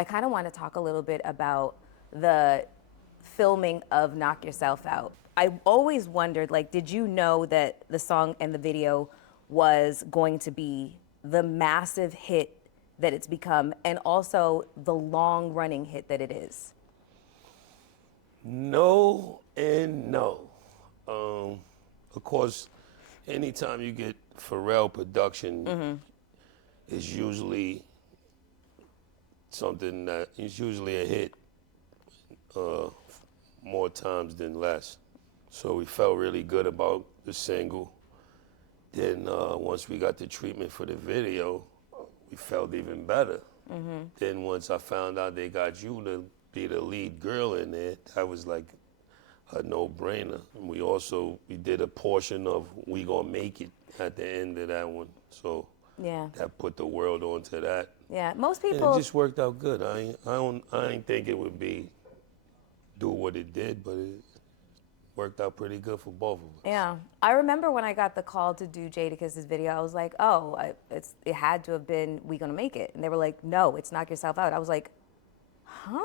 I kind of want to talk a little bit about the filming of Knock Yourself Out. I always wondered, like, did you know that the song and the video was going to be the massive hit that it's become, and also the long-running hit that it is? No and no. Of course, anytime you get Pharrell production, it's usually something that is usually a hit more times than less. So we felt really good about the single. Then once we got the treatment for the video, we felt even better. Then once I found out they got you to be the lead girl in there, that was like a no-brainer. And we did a portion of We Gonna Make It at the end of that one. So Yeah. that put the world onto that. Yeah, most And people. it just worked out good. I ain't think it would do what it did, but it worked out pretty good for both of us. Yeah, I remember when I got the call to do Jadakiss's video, I was like, oh, it had to have been We Gonna Make It. And they were like, no, it's Knock Yourself Out. I was like, huh?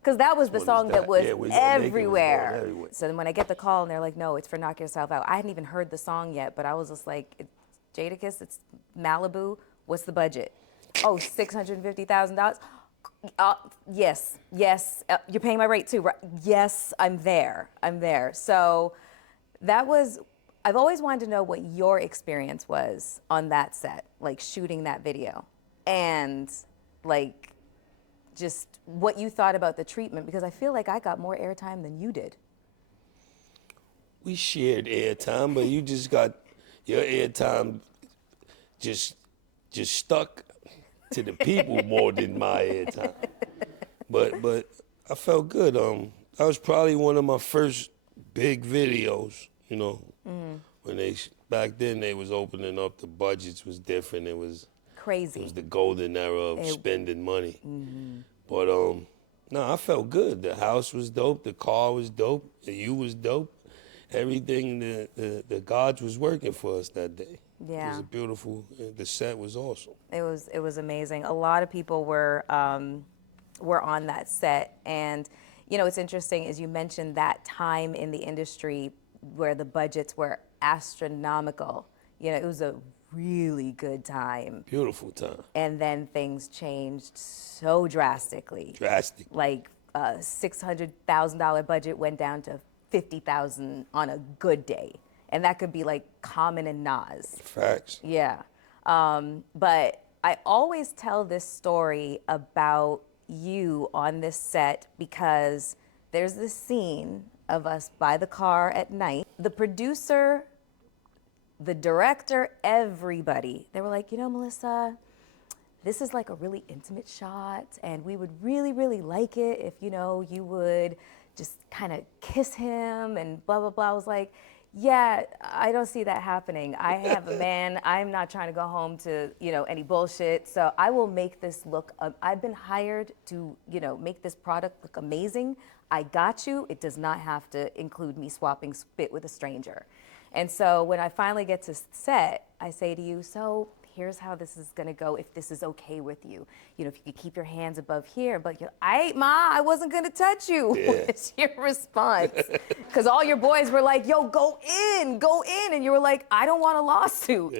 Because that was the song that was everywhere. So then when I get the call and they're like, no, it's for Knock Yourself Out. I hadn't even heard the song yet, but I was just like, Jadakiss, it's Malibu. What's the budget? Oh, $650,000. Yes, you're paying my rate too, right? Yes, I'm there. So that was, I've always wanted to know what your experience was on that set, like shooting that video, and like just what you thought about the treatment, because I feel like I got more airtime than you did. We shared airtime, but you just got your airtime just stuck to the people more than my airtime. But I felt good. That was probably one of my first big videos, you know. When back then they was opening up, the budgets was different. It was crazy. It was the golden era of spending money. But no, I felt good. The house was dope, the car was dope, the you was dope. Everything, the gods was working for us that day. Yeah. It was a beautiful, the set was awesome. It was amazing. A lot of people were on that set, and you know, it's interesting, as you mentioned, that time in the industry where the budgets were astronomical. You know, it was a really good time. Beautiful time. And then things changed so drastically. Like a $600,000 budget went down to $50,000 on a good day. And that could be like Common and Nas. Facts. Yeah. But I always tell this story about you on this set because there's this scene of us by the car at night. The producer, the director, everybody, they were like, you know, Melyssa, this is like a really intimate shot, and we would really, really like it if, you know, you would just kind of kiss him and blah, blah, blah. I was like, yeah, I don't see that happening. I have a man. I'm not trying to go home to, you know, any bullshit. So I will make this look, I've been hired to, you know, make this product look amazing. I got you. It does not have to include me swapping spit with a stranger. And so when I finally get to set, I say to you, so here's how this is gonna go if this is okay with you. You know, if you could keep your hands above here, but you're, I wasn't gonna touch you. Yeah. What's your response? Because all your boys were like, yo, go in. And you were like, I don't want a lawsuit.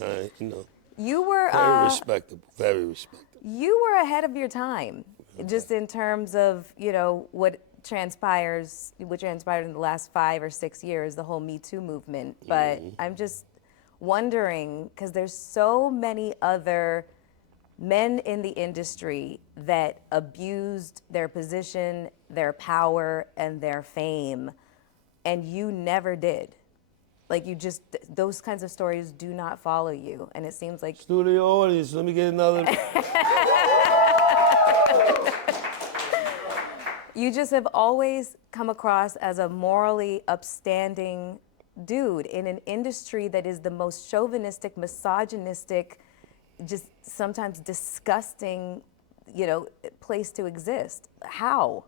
Yeah, you know. You were- Very respectable, very respectable. You were ahead of your time, just in terms of, you know, what transpired in the last 5 or 6 years, the whole Me Too movement. But I'm just wondering, because there's so many other men in the industry that abused their position, their power, and their fame, and you never did. Like, you just, those kinds of stories do not follow you, and it seems like... Studio audience, let me get another... You just have always come across as a morally upstanding dude in an industry that is the most chauvinistic, misogynistic, just sometimes disgusting, you know, place to exist. How?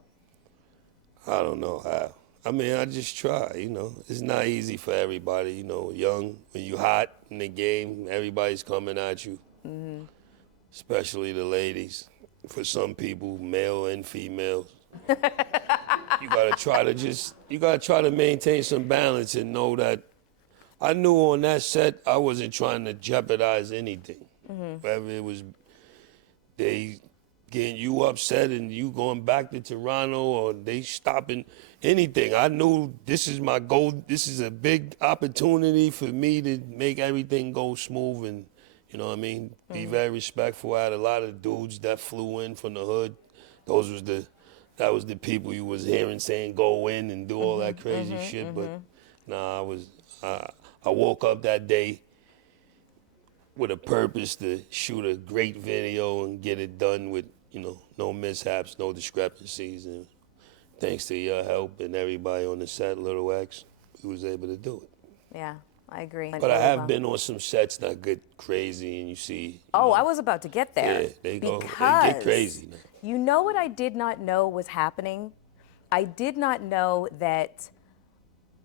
I don't know how. I mean, I just try, you know. It's not easy for everybody, you know. Young, when you hot in the game, everybody's coming at you, especially the ladies. for some people, male and female. You gotta try to maintain some balance and know that I knew on that set I wasn't trying to jeopardize anything. Whether it was they getting you upset and you going back to Toronto or they stopping anything. I knew this is my goal. This is a big opportunity for me to make everything go smooth and, you know what I mean, be very respectful. I had a lot of dudes that flew in from the hood. That was the people you was hearing saying go in and do all that crazy shit. But nah, I woke up that day with a purpose to shoot a great video and get it done with, you know, no mishaps, no discrepancies. And thanks to your help and everybody on the set, Little X, we was able to do it. Yeah, I agree. But I have been on some sets that get crazy and you see. I was about to get there. Yeah, they get crazy now. You know what I did not know was happening? I did not know that,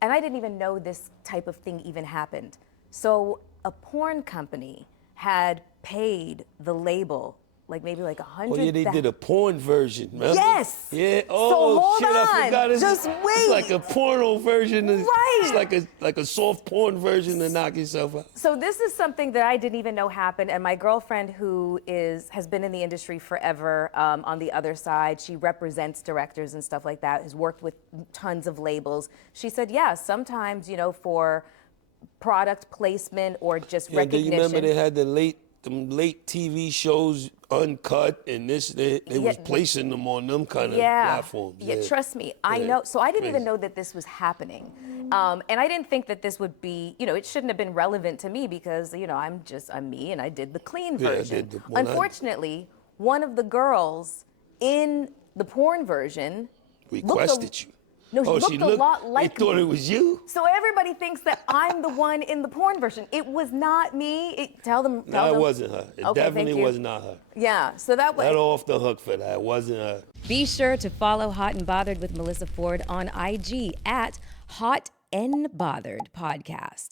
and I didn't even know this type of thing even happened. So a porn company had paid the label maybe like 100. Oh yeah, they did a porn version, man. Yes. Yeah. Oh, so hold shit, on. I forgot. Just wait. It's like a porno version. Right. It's like a soft porn version to knock yourself out. So this is something that I didn't even know happened, and my girlfriend, who has been in the industry forever, on the other side, she represents directors and stuff like that, has worked with tons of labels. She said, yeah, sometimes, you know, for product placement or just recognition. Do you remember they had the late TV shows uncut and they was placing them on them kind of platforms. Yeah, trust me, I know. So I didn't even know that this was happening. And I didn't think that this would be, you know, it shouldn't have been relevant to me because, you know, I'm me and I did the clean version. Unfortunately, one of the girls in the porn version requested you. No, she looked a lot like They thought me. It was you? So everybody thinks that I'm the one in the porn version. It was not me. Tell them. No, it wasn't her. It Okay, definitely was not her. Yeah, so that was. Let her off the hook for that. It wasn't her. Be sure to follow Hot and Bothered with Melyssa Ford on IG at Hot and Bothered Podcast.